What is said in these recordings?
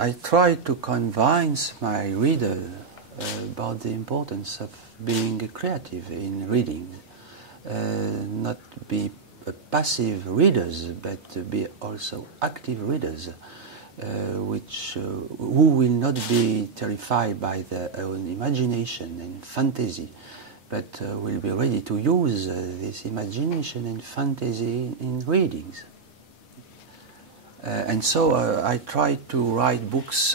I try to convince my reader about the importance of being creative in reading, not be passive readers, but be also active readers, who will not be terrified by their own imagination and fantasy, but will be ready to use this imagination and fantasy in readings. And so I try to write books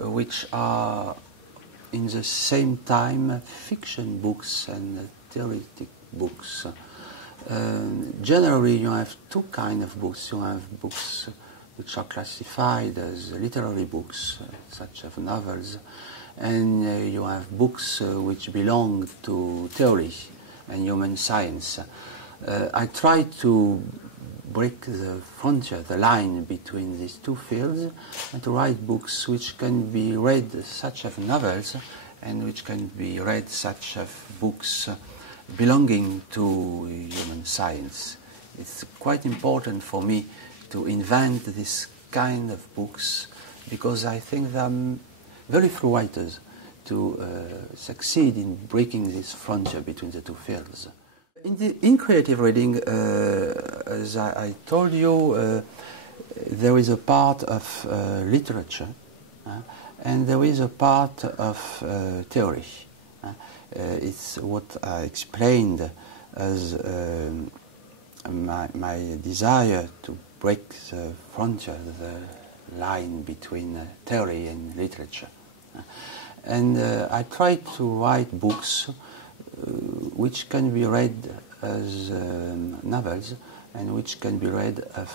which are in the same time fiction books and theoretic books. Generally you have two kinds of books. You have books which are classified as literary books, such as novels, and you have books which belong to theory and human science. I try to break the frontier, the line between these two fields, and to write books which can be read such as novels and which can be read such as books belonging to human science. It's quite important for me to invent this kind of books because I think there are very few writers to succeed in breaking this frontier between the two fields. In creative reading, as I told you, there is a part of literature and there is a part of theory. It's what I explained as my desire to break the frontier, the line between theory and literature. And I try to write books which can be read as novels and which can be read as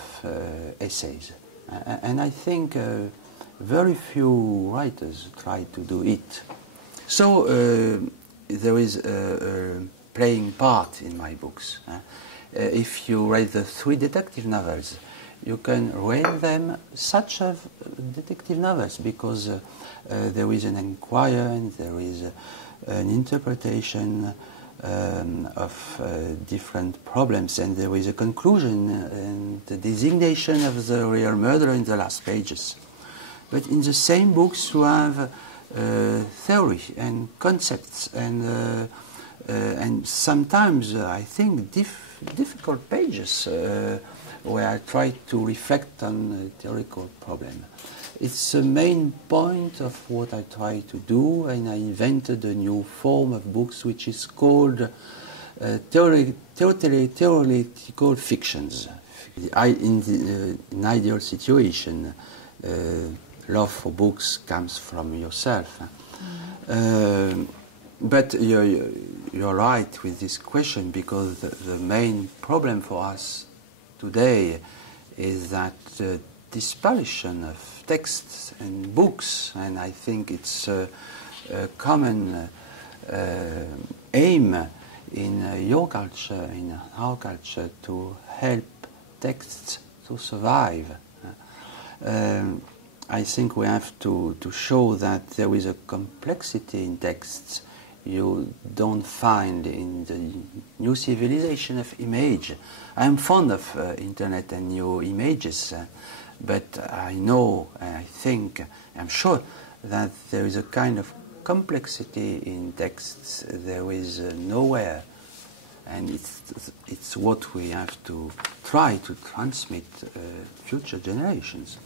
essays. And I think very few writers try to do it. So there is a playing part in my books. If you read the 3 detective novels, you can read them such as detective novels because there is an inquiry and there is an interpretation of different problems, and there is a conclusion and the designation of the real murderer in the last pages. But in the same books you have theory and concepts and sometimes I think difficult pages where I try to reflect on a theoretical problem. It's the main point of what I try to do, and I invented a new form of books which is called theoretical fictions. In an ideal situation, love for books comes from yourself. But you're right with this question, because the main problem for us today is that disparition of texts and books, and I think it's a common aim in your culture, in our culture, to help texts to survive. I think we have to show that there is a complexity in texts you don't find in the new civilization of image. I'm fond of internet and new images, but I know, I think, I'm sure that there is a kind of complexity in texts there is nowhere, and it's what we have to try to transmit future generations.